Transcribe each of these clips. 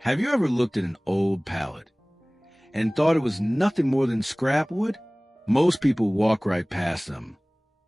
Have you ever looked at an old pallet and thought it was nothing more than scrap wood? Most people walk right past them,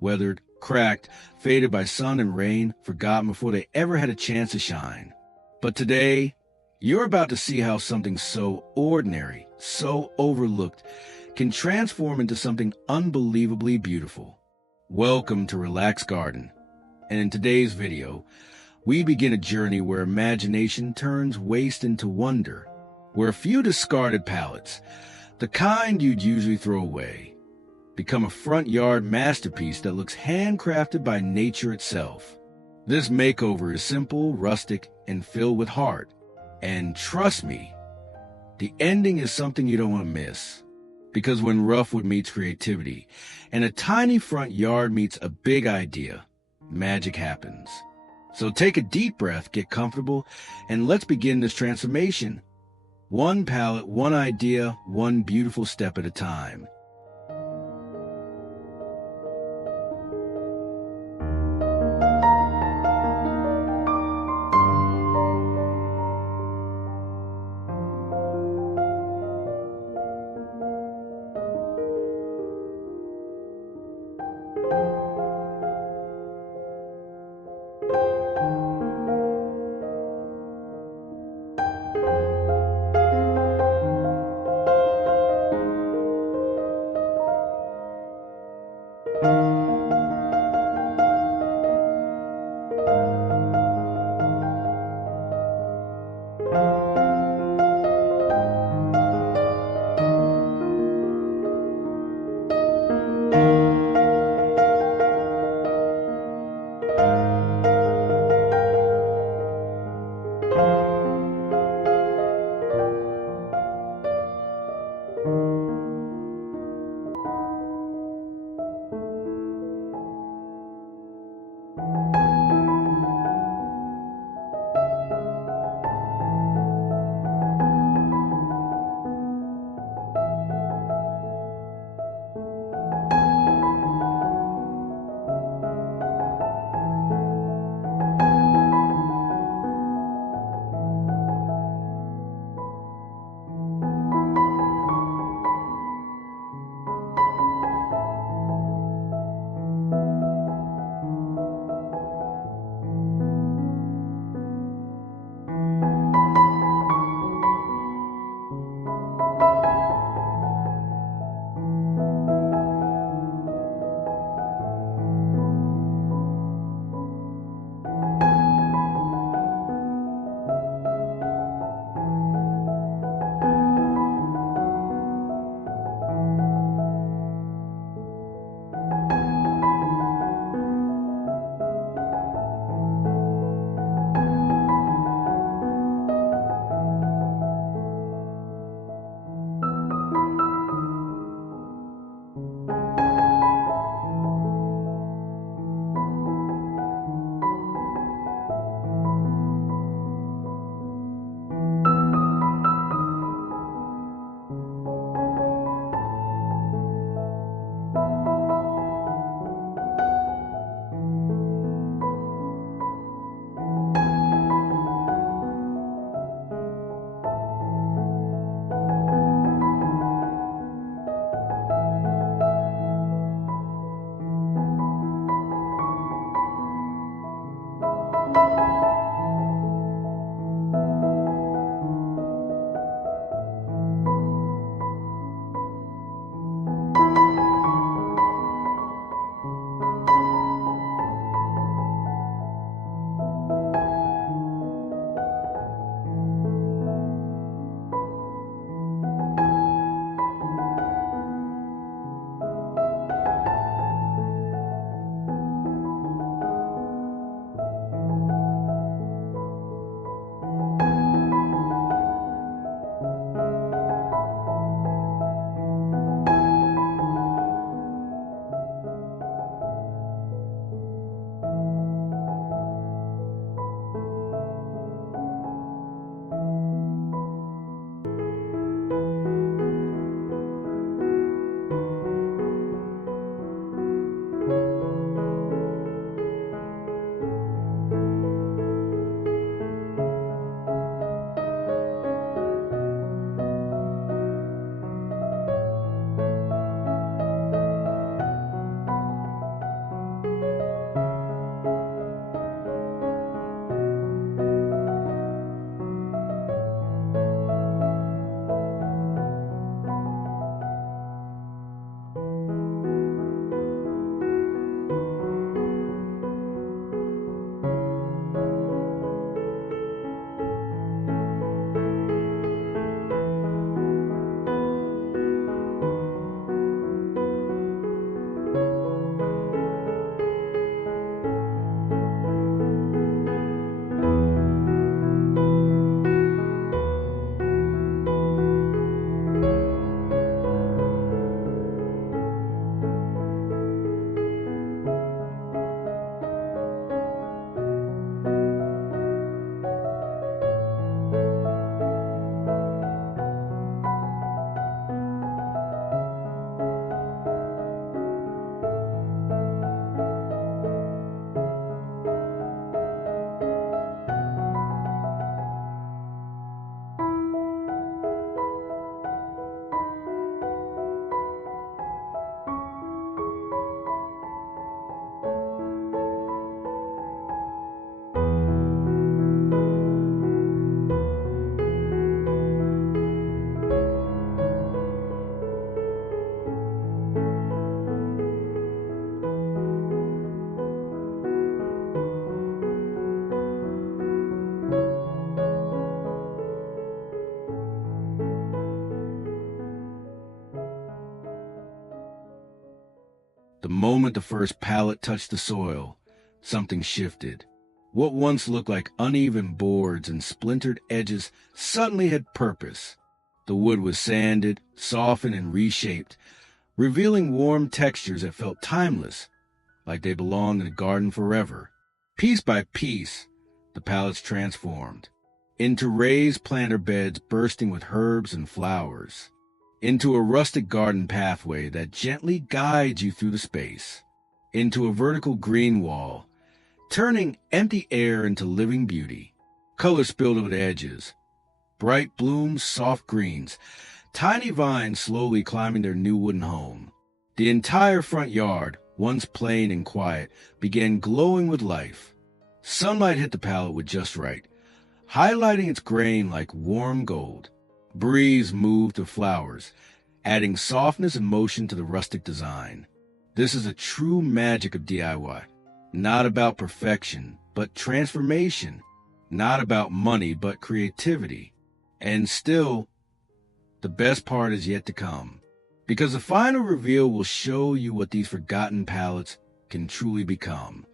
weathered, cracked, faded by sun and rain, forgotten before they ever had a chance to shine. But today, you're about to see how something so ordinary, so overlooked, can transform into something unbelievably beautiful. Welcome to Relax Garden, and in today's video, we begin a journey where imagination turns waste into wonder, where a few discarded pallets, the kind you'd usually throw away, become a front yard masterpiece that looks handcrafted by nature itself. This makeover is simple, rustic, and filled with heart. And trust me, the ending is something you don't want to miss. Because when rough wood meets creativity, and a tiny front yard meets a big idea, magic happens. So take a deep breath, get comfortable, and let's begin this transformation. One pallet, one idea, one beautiful step at a time. moment the first pallet touched the soil, something shifted. What once looked like uneven boards and splintered edges suddenly had purpose. The wood was sanded, softened, and reshaped, revealing warm textures that felt timeless, like they belonged in a garden forever. Piece by piece, the pallets transformed into raised planter beds bursting with herbs and flowers, into a rustic garden pathway that gently guides you through the space, into a vertical green wall, turning empty air into living beauty. Color spilled over the edges, bright blooms, soft greens, tiny vines slowly climbing their new wooden home. The entire front yard, once plain and quiet, began glowing with life. Sunlight hit the pallet with just right, highlighting its grain like warm gold. Breeze moved the flowers, adding softness and motion to the rustic design. This is a true magic of DIY. Not about perfection, but transformation. Not about money, but creativity. And still, the best part is yet to come, because the final reveal will show you what these forgotten pallets can truly become.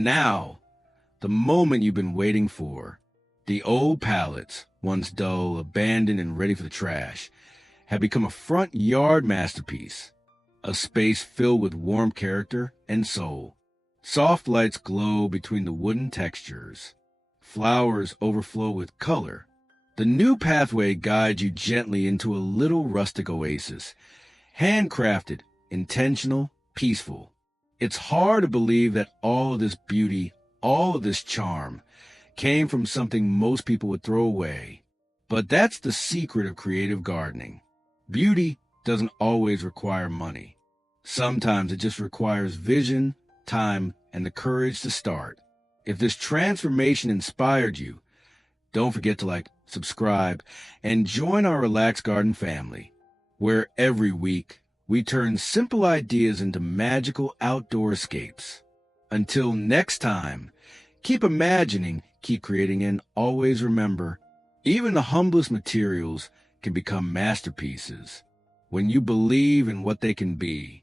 And now, the moment you've been waiting for. The old pallets, once dull, abandoned, and ready for the trash, have become a front yard masterpiece, a space filled with warm character and soul. Soft lights glow between the wooden textures. Flowers overflow with color. The new pathway guides you gently into a little rustic oasis, handcrafted, intentional, peaceful. It's hard to believe that all of this beauty, all of this charm, came from something most people would throw away. But that's the secret of creative gardening. Beauty doesn't always require money. Sometimes it just requires vision, time, and the courage to start. If this transformation inspired you, don't forget to like, subscribe, and join our Relaxed Garden family, where every week we turn simple ideas into magical outdoor escapes. Until next time, keep imagining, keep creating, and always remember, even the humblest materials can become masterpieces when you believe in what they can be.